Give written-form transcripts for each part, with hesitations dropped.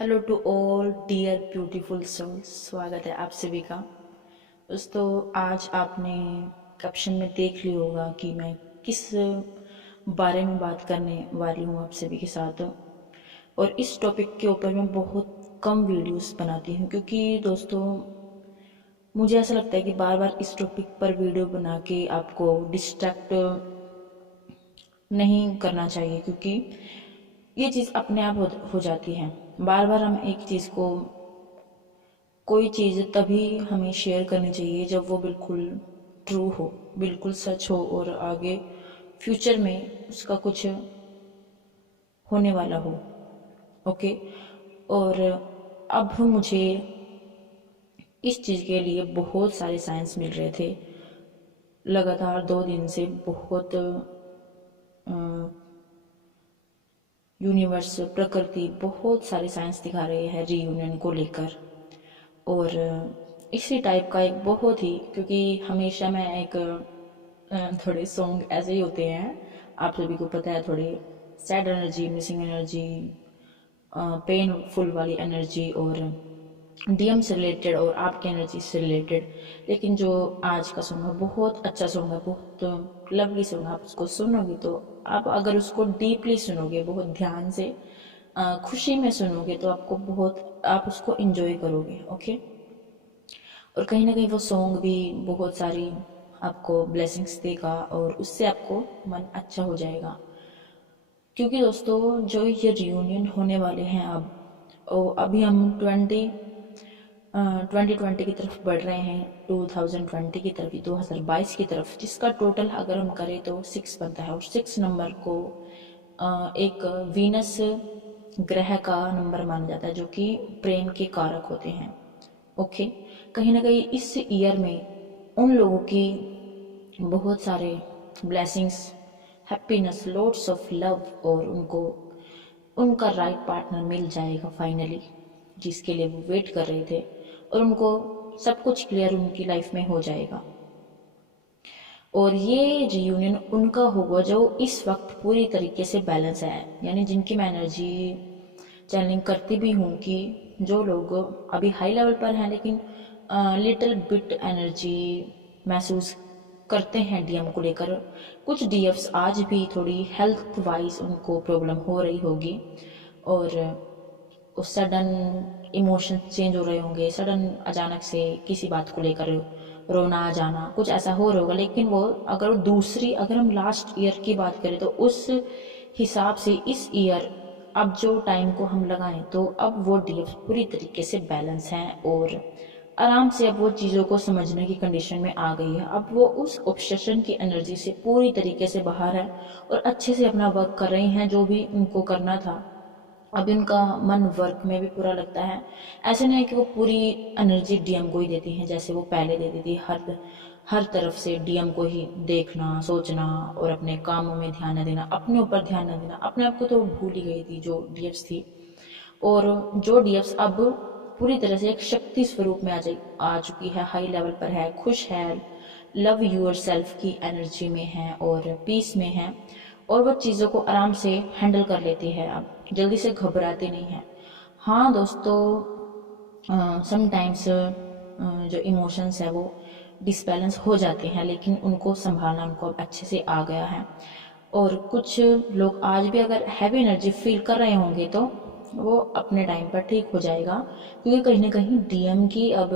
Hello to all dear beautiful souls. स्वागत है आप सभी का। दोस्तों, आज आपने कैप्शन में देख लिया होगा कि मैं किस बारे में बात करने वाली हूँ आप सभी के साथ। और इस टॉपिक के ऊपर मैं बहुत कम वीडियोस बनाती हूँ, क्योंकि दोस्तों मुझे ऐसा लगता है कि बार बार इस टॉपिक पर वीडियो बना के आपको डिस्ट्रैक्ट नहीं करना चाहिए, क्योंकि ये चीज़ अपने आप हो जाती है। बार बार हम एक चीज़ को, कोई चीज़ तभी हमें शेयर करनी चाहिए जब वो बिल्कुल ट्रू हो, बिल्कुल सच हो और आगे फ्यूचर में उसका कुछ होने वाला हो। ओके। और अब मुझे इस चीज़ के लिए बहुत सारे साइंस मिल रहे थे। लगातार 2 दिन से बहुत यूनिवर्स, प्रकृति, बहुत सारे साइंस दिखा रहे हैं रीयूनियन को लेकर। और इसी टाइप का एक बहुत ही, क्योंकि हमेशा मैं एक थोड़े सॉन्ग ऐसे ही होते हैं, आप सभी को पता है, थोड़े sad energy, missing energy, painful वाली एनर्जी और डीएम से रिलेटेड और आपकी एनर्जी से रिलेटेड। लेकिन जो आज का सॉन्ग है बहुत अच्छा सॉन्ग है, बहुत लवली सॉन्ग है। आप उसको सुनोगे तो, आप अगर उसको डीपली सुनोगे, बहुत ध्यान से खुशी में सुनोगे, तो आपको बहुत, आप उसको इंजॉय करोगे। ओके। और कहीं ना कहीं वो सॉन्ग भी बहुत सारी आपको ब्लेसिंग्स देगा और उससे आपको मन अच्छा हो जाएगा। क्योंकि दोस्तों, जो ये रियूनियन होने वाले हैं अब, और अभी हम 2020 की तरफ बढ़ रहे हैं, 2020 की तरफ, 2022 की तरफ, जिसका टोटल अगर हम करें तो 6 बनता है। और 6 नंबर को एक वीनस ग्रह का नंबर माना जाता है, जो कि प्रेम के कारक होते हैं। ओके। कहीं ना कहीं इस ईयर में उन लोगों की बहुत सारे blessings, happiness, lots of love, और उनको उनका राइट पार्टनर मिल जाएगा फाइनली, जिसके लिए वो वेट कर रहे थे। और उनको सब कुछ क्लियर उनकी लाइफ में हो जाएगा। और ये रियूनियन उनका होगा जो इस वक्त पूरी तरीके से बैलेंस है, यानी जिनकी मैं एनर्जी चैनलिंग करती भी हूँ कि जो लोग अभी हाई लेवल पर हैं लेकिन लिटिल बिट एनर्जी महसूस करते हैं डीएम को लेकर। कुछ डीएफ्स आज भी थोड़ी हेल्थ वाइज उनको प्रॉब्लम हो रही होगी, और उस सडन इमोशंस चेंज हो रहे होंगे, सडन अचानक से किसी बात को लेकर रोना आ जाना, कुछ ऐसा हो रहा होगा। लेकिन वो अगर हम लास्ट ईयर की बात करें तो उस हिसाब से इस ईयर, अब जो टाइम को हम लगाएं, तो अब वो डीएफ पूरी तरीके से बैलेंस हैं और आराम से अब वो चीज़ों को समझने की कंडीशन में आ गई है। अब वो उस ऑब्सेशन की एनर्जी से पूरी तरीके से बाहर है और अच्छे से अपना वर्क कर रही हैं, जो भी उनको करना था। अब उनका मन वर्क में भी पूरा लगता है। ऐसे नहीं है कि वो पूरी एनर्जी डीएम को ही देती हैं जैसे वो पहले देती थी, हर तरफ से डीएम को ही देखना, सोचना और अपने कामों में ध्यान न देना, अपने ऊपर ध्यान न देना। अपने आप को तो भूल ही गई थी जो डीएफ्स थी। और जो डीएफ्स अब पूरी तरह से एक शक्ति स्वरूप में आ चुकी है, हाई लेवल पर है, खुश है, लव यूर सेल्फ की एनर्जी में है और पीस में है। और वो चीज़ों को आराम से हैंडल कर लेती है, अब जल्दी से घबराती नहीं है। हाँ दोस्तों, समटाइम्स जो इमोशंस है वो डिसबैलेंस हो जाते हैं, लेकिन उनको संभालना उनको अब अच्छे से आ गया है। और कुछ लोग आज भी अगर हैवी एनर्जी फील कर रहे होंगे तो वो अपने टाइम पर ठीक हो जाएगा, क्योंकि कहीं ना कहीं डीएम की अब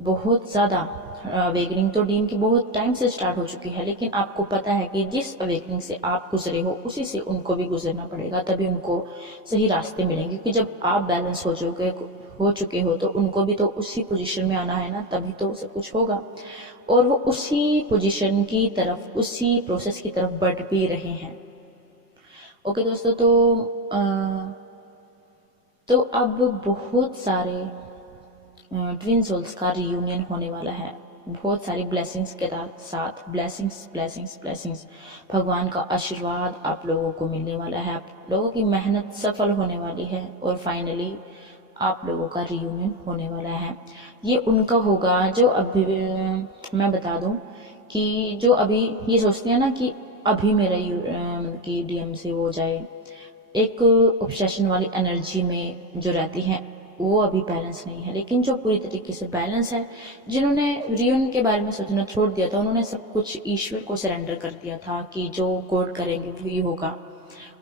बहुत ज़्यादा अवेकनिंग तो डीएम की बहुत टाइम से स्टार्ट हो चुकी है। लेकिन आपको पता है कि जिस अवेकनिंग से आप गुजरे हो उसी से उनको भी गुजरना पड़ेगा, तभी उनको सही रास्ते मिलेंगे। क्योंकि जब आप बैलेंस हो चुके हो तो उनको भी तो उसी पोजीशन में आना है ना, तभी तो सब कुछ होगा। और वो उसी पोजीशन की तरफ, उसी प्रोसेस की तरफ बढ़ भी रहे हैं। ओके दोस्तों, तो अब बहुत सारे ट्विन सोल्स का रियूनियन होने वाला है, बहुत सारी ब्लेसिंग्स के साथ। ब्लेसिंग्स ब्लेसिंग्स ब्लेसिंग्स, भगवान का आशीर्वाद आप लोगों को मिलने वाला है, आप लोगों की मेहनत सफल होने वाली है और फाइनली आप लोगों का रियूनियन होने वाला है। ये उनका होगा जो अभी, मैं बता दूं कि जो अभी ये सोचते हैं ना कि अभी मेरा मतलब कि डीएम से हो जाए, एक ऑब्सेशन वाली एनर्जी में जो रहती हैं वो अभी बैलेंस नहीं है। लेकिन जो पूरी तरीके से बैलेंस है, जिन्होंने रियूनियन के बारे में सोचना छोड़ दिया था, उन्होंने सब कुछ ईश्वर को सरेंडर कर दिया था कि जो गॉड करेंगे वही होगा,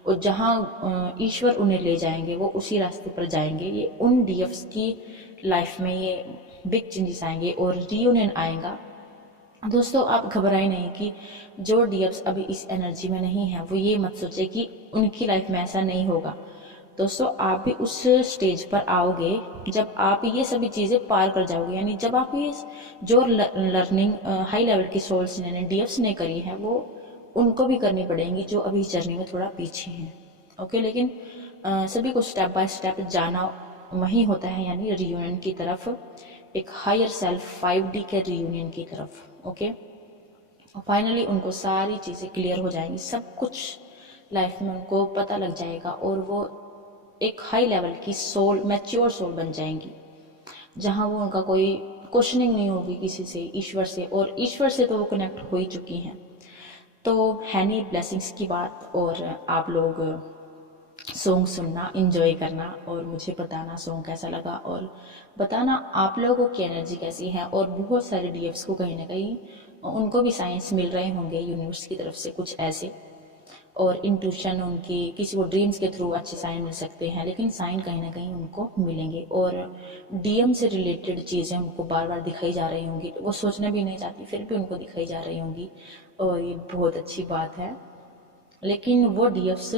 और जहाँ ईश्वर उन्हें ले जाएंगे वो उसी रास्ते पर जाएंगे। ये उन डीएफ्स की लाइफ में ये बिग चेंजेस आएंगे और रियूनियन आएगा। दोस्तों आप घबराए नहीं कि जो डीएफ्स अभी इस एनर्जी में नहीं है वो ये मत सोचे कि उनकी लाइफ में ऐसा नहीं होगा। दोस्तों आप भी उस स्टेज पर आओगे जब आप ये सभी चीज़ें पार कर जाओगे, यानी जब आप ये जो लर्निंग हाई लेवल की सोल्स ने डीएफ्स ने करी है वो उनको भी करनी पड़ेंगी जो अभी इस जर्नी में थोड़ा पीछे हैं। ओके, लेकिन सभी को स्टेप बाय स्टेप जाना वही होता है, यानी रियूनियन की तरफ, एक हायर सेल्फ 5D के रियूनियन की तरफ। ओके, फाइनली उनको सारी चीज़ें क्लियर हो जाएंगी, सब कुछ लाइफ में उनको पता लग जाएगा और वो एक हाई लेवल की सोल, मैच्योर सोल बन जाएंगी, जहाँ वो उनका कोई क्वेश्चनिंग नहीं होगी किसी से, ईश्वर से, और ईश्वर से तो वो कनेक्ट हो ही चुकी हैं। तो है नहीं ब्लेसिंग्स की बात, और आप लोग सॉन्ग सुनना, इंजॉय करना और मुझे बताना सॉन्ग कैसा लगा, और बताना आप लोगों की एनर्जी कैसी है। और बहुत सारे डीएफ्स को कहीं ना कहीं उनको भी साइंस मिल रहे होंगे यूनिवर्स की तरफ से कुछ ऐसे, और इंट्यूशन उनकी, किसी को ड्रीम्स के थ्रू अच्छे साइन मिल सकते हैं, लेकिन साइन कहीं ना कहीं उनको मिलेंगे। और डीएम से रिलेटेड चीज़ें उनको बार बार दिखाई जा रही होंगी, वो सोचना भी नहीं चाहती फिर भी उनको दिखाई जा रही होंगी, और ये बहुत अच्छी बात है। लेकिन वो डीएफ्स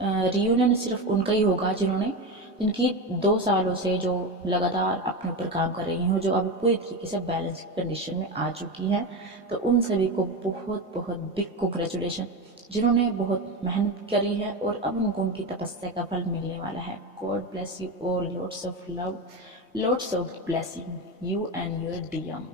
रियूनियन सिर्फ उनका ही होगा जिनकी 2 सालों से जो लगातार अपने ऊपर काम कर रही हैं, जो अब पूरी तरीके से बैलेंस कंडीशन में आ चुकी हैं। तो उन सभी को बहुत बहुत बिग कॉन्ग्रेचुलेशन, जिन्होंने बहुत मेहनत करी है और अब उनको उनकी तपस्या का फल मिलने वाला है। God bless you all, lots of love, lots of blessing you and your DM.